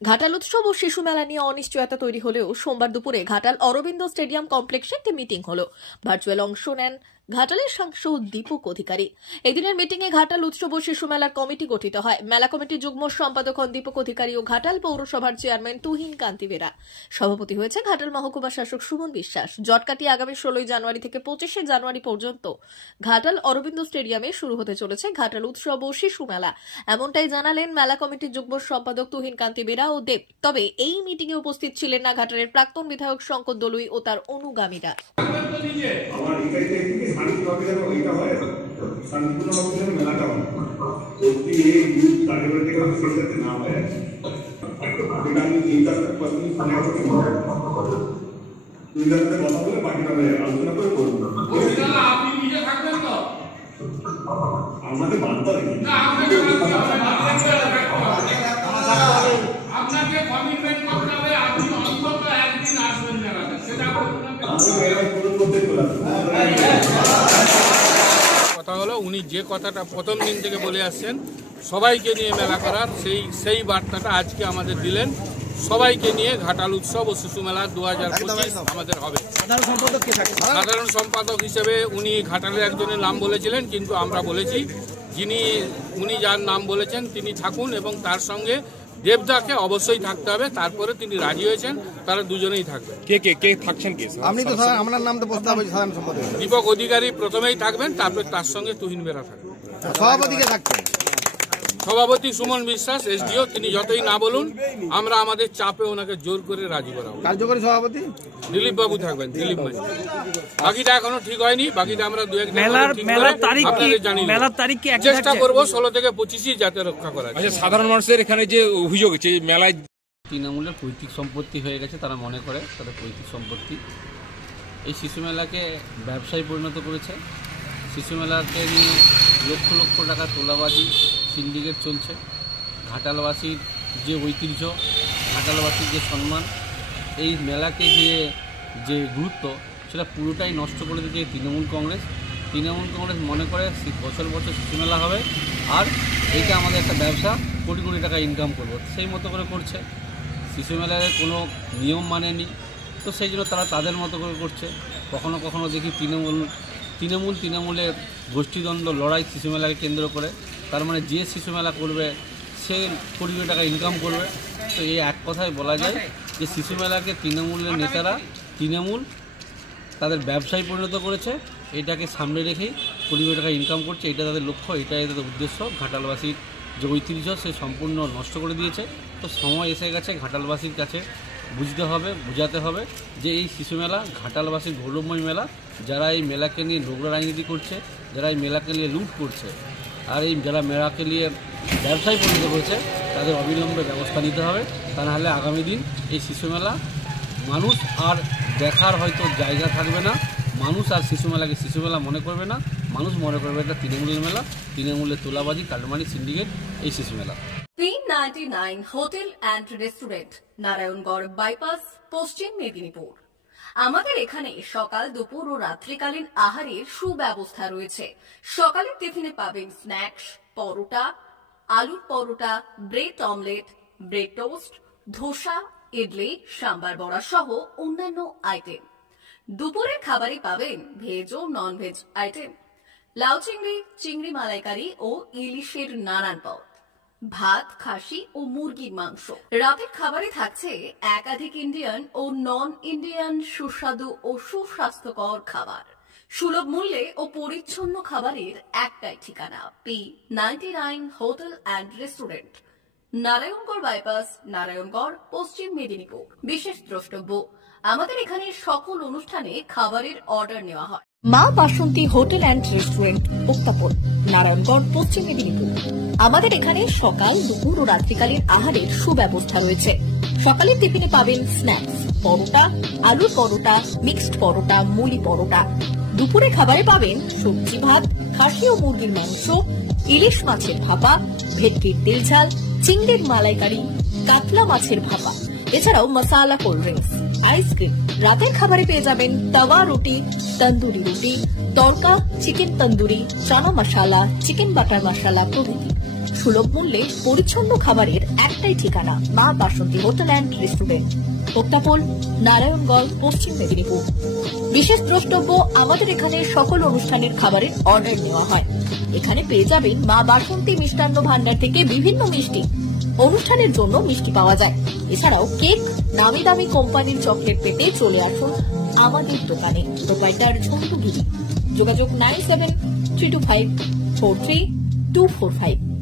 ঘাটাল উৎসব ও শিশু মেলা নিয়ে অনিশ্চয়তা তৈরি হলেও সোমবার দুপুরে ঘাটাল অরবিন্দ স্টেডিয়াম কমপ্লেক্সে একটি মিটিং হলো। ভার্চুয়াল অংশ নেন ঘাটালের সাংসদ দীপক অধিকারী। এদিনের মিটিংয়ে ঘাটাল উৎসব ও শিশু মেলার কমিটি গঠিত হয়। মেলা কমিটির যুগ্ম সম্পাদক হন দীপক অধিকারী ও ঘাটাল পৌরসভার চেয়ারম্যান তুহিন কান্তি বেরা। সভাপতি হয়েছে ঘাটাল মহকুমা শাসক সুমন বিশ্বাস। জট কাটিয়ে আগামী 16 জানুয়ারি থেকে 25 জানুয়ারি পর্যন্ত ঘাটাল অরবিন্দ স্টেডিয়ামে শুরু হতে চলেছে ঘাটাল উৎসব ও শিশু মেলা, এমনটাই জানালেন মেলা কমিটির যুগ্ম সম্পাদক তুহিন কান্তি বেরা ও দেব। তবে এই মিটিং এ উপস্থিত ছিলেন না ঘাটালের প্রাক্তন বিধায়ক শঙ্কর দলুই ও তার অনুগামীরা। আমাদের বার্তা আপনাকে কমিটমেন্ট করতে হবে, আপনি অন্তত একদিন আসবেন না, সেটা কথা হলো। উনি যে কথাটা প্রথম দিন থেকে বলে আসছেন সবাইকে নিয়ে মেলা করার, সেই বার্তাটা আজকে আমাদের দিলেন। সবাইকে নিয়ে ঘাটাল উৎসব ও শিশু মেলা 2025 আমাদের হবে। সাধারণ সম্পাদক হিসেবে উনি ঘাটালের একজনের নাম বলেছিলেন, কিন্তু আমরা বলেছি উনি যার নাম বলেছেন তিনি থাকুন এবং তার সঙ্গে দেবদাকে অবশ্যই থাকতে হবে। তারপরে তিনি রাজি হয়েছেন, তারা দুজনেই থাকবে। কে থাকছেন? আপনি তো আমার নাম তো বলতে হবে। সাধারণ সম্পাদক দীপক অধিকারী প্রথমেই থাকবেন, তারপর তার সঙ্গে তুহিন বেরা থাকবেন। সভাপতিকে থাকবেন সভাপতি সুমন বিশ্বাস এসডিও, তিনি যতই না বলুন আমরা আমাদের চাপে ওনাকে জোর করে রাজি করাবো। কার্যকরী সভাপতি দিলীপ বাবু থাকবেন, দিলীপ মাঝি। বাকিটা এখনো ঠিক হয়নি, বাকিটা আমরা চেষ্টা করবো 16 থেকে 25 যাতে রক্ষা করা যায়। সাধারণ মানুষের এখানে যে অভিযোগ হচ্ছে মেলায় তৃণমূলের পৈতৃক সম্পত্তি হয়ে গেছে, তারা মনে করে তাদের পৈতৃক সম্পত্তি। এই শিশু মেলাকে ব্যবসায় পরিণত করেছে। শিশু মেলাকে নিয়ে লক্ষ লক্ষ টাকা তোলাবাজি সিন্ডিকেট চলছে। ঘাটালবাসীর যে ঐতিহ্য, ঘাটালবাসীর যে সম্মান, এই মেলাকে ঘিরে যে গুরুত্ব, সেটা পুরোটাই নষ্ট করে দিয়েছে তৃণমূল কংগ্রেস। তৃণমূল কংগ্রেস মনে করে বছর বছর শিশু মেলা হবে আর এইটা আমাদের একটা ব্যবসা, কোটি কোটি টাকা ইনকাম করবো, সেই মতো করে করছে। শিশু মেলার কোনো নিয়ম মানেনি, তো সেই জন্য তারা তাদের মতো করে করছে। কখনো কখনো দেখি তৃণমূলের গোষ্ঠীদ্বন্দ্ব লড়াই শিশু মেলাকে কেন্দ্র করে। তার মানে যে শিশু মেলা করবে সে কোটি কোটি টাকা ইনকাম করবে। তো এই এক কথায় বলা যায় যে শিশু মেলাকে তৃণমূলের নেতারা, তৃণমূল তাদের ব্যবসায় পরিণত করেছে। এটাকে সামনে রেখেই কোটি কোটি টাকা ইনকাম করছে, এটা তাদের লক্ষ্য, এটাই তাদের উদ্দেশ্য। ঘাটালবাসীর যে ঐতিহ্য সে সম্পূর্ণ নষ্ট করে দিয়েছে। তো সময় এসে গেছে ঘাটালবাসীর কাছে বুঝতে হবে, বোঝাতে হবে যে এই শিশু মেলা ঘাটালবাসীর গৌরবময় মেলা। যারা এই মেলাকে নিয়ে নোংরা রাজনীতি করছে, যারা এই মেলাকে নিয়ে লুট করছে, আর এই যারা মেলাকে নিয়ে ব্যবসায় পরিণত করেছে, তাদের অবিলম্বে ব্যবস্থা নিতে হবে। তা নাহলে আগামী দিন এই শিশু মেলা মানুষ আর দেখার হয়তো জায়গা থাকবে না। মানুষ আর শিশু মেলাকে শিশু মেলা মনে করবে না, মানুষ মনে করবে এটা তৃণমূলের মেলা, তৃণমূলের তোলাবাজি, কাটমানি, সিন্ডিকেট এই শিশু মেলা। 399 hotel and restaurant, Narayangarh bypass, পশ্চিম মেদিনীপুর। আমাদের এখানে সকাল, দুপুর ও রাত্রিকালীন আহারের সুব্যবস্থা রয়েছে। সকালের টিফিনে পাবেন স্ন্যাক্স, পরোটা, আলুর paratha, bread omelette, bread toast, dosa, idli, sambar vada সহ অন্যান্য আইটেম। দুপুরের খাবারে পাবেন ভেজ ও নন ভেজ আইটেম, লাউ চিংড়ি, চিংড়ি মালাইকারি ও ইলিশের নানান পদ, ভাত, খাসি ও মুরগির মাংস। রাতের খাবারে থাকছে একাধিক ইন্ডিয়ান ও নন ইন্ডিয়ান সুস্বাদু ও সুস্বাস্থ্যকর খাবার। সুলভ মূল্যে ও পরিচ্ছন্ন খাবারের একটাই ঠিকানা, P99 hotel and restaurant, Narayangarh bypass, Narayangarh, পশ্চিম মেদিনীপুর। বিশেষ দ্রষ্টব্য, আমাদের এখানে সকল অনুষ্ঠানে খাবারের অর্ডার নেওয়া হয়। মা বাসন্তী হোটেল অ্যান্ড রেস্টুরেন্ট, উত্তাপন, নারায়ণগড়, পশ্চিম মেদিনীপুর। আমাদের এখানে সকাল, দুপুর ও রাত্রিকালীন আহারের সুব্যবস্থা রয়েছে। সকালের টিফিনে পাবেন স্ন্যাক্স, পরোটা, আলুর পরোটা, মিক্সড পরোটা, মুলি পরোটা। দুপুরে খাবারে পাবেন সবজি ভাত, খাসি ও মুরগির মাংস, ইলিশ মাছের ভাপা, ভেটকির তেল ঝাল, চিংড়ির মালাইকারি, কাতলা মাছের ভাপা, এছাড়াও মশালা কোল্ড ড্রিঙ্কস, আইসক্রিম। রাতের খাবারে পেয়ে যাবেন তাওয়া রুটি, তন্দুরি রুটি, তড়কা, চিকেন তন্দুরি, চানা মশালা, চিকেন বাটার মশালা প্রভৃতি। সুলভ মূল্যে পরিচ্ছন্ন খাবারের একটাই ঠিকানা, মা বাসন্তী হোটেল অ্যান্ড রেস্টুরেন্ট, প্রত্যাপল, নারায়ণগঞ্জ, পশ্চিম মেদিনীপুর। বিশেষ দ্রষ্টব্য, আমাদের এখানে সকল অনুষ্ঠানের খাবারের অর্ডার নেওয়া হয়। এখানে পেয়ে যাবেন মা বাসন্তী মিষ্টান্ন ভান্ডার থেকে বিভিন্ন মিষ্টি। অনুষ্ঠানের জন্য মিষ্টি পাওয়া যায়। এছাড়াও কেক, নামি দামি কোম্পানির চকলেট পেতে চলে আসুন আমাদের দোকানে। প্রোপাইটার ঝন্টু গিরি। যোগাযোগ 9732543245।